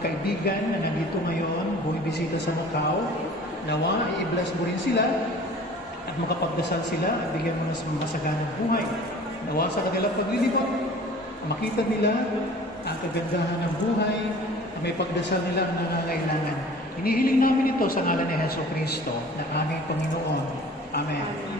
kaibigan na nandito ngayon, bumibisita sa Macau. Nawa, i-bless mo rin sila at makapagdasal sila at bigyan mo ng masaganang buhay. Nawa sa kanilang paglilibot, makita nila ang kagandahan ng buhay at may pagdasal nila ang nangangailangan. Inihiling namin ito sa ngalan ni Hesus Kristo na aming Panginoon. Amen.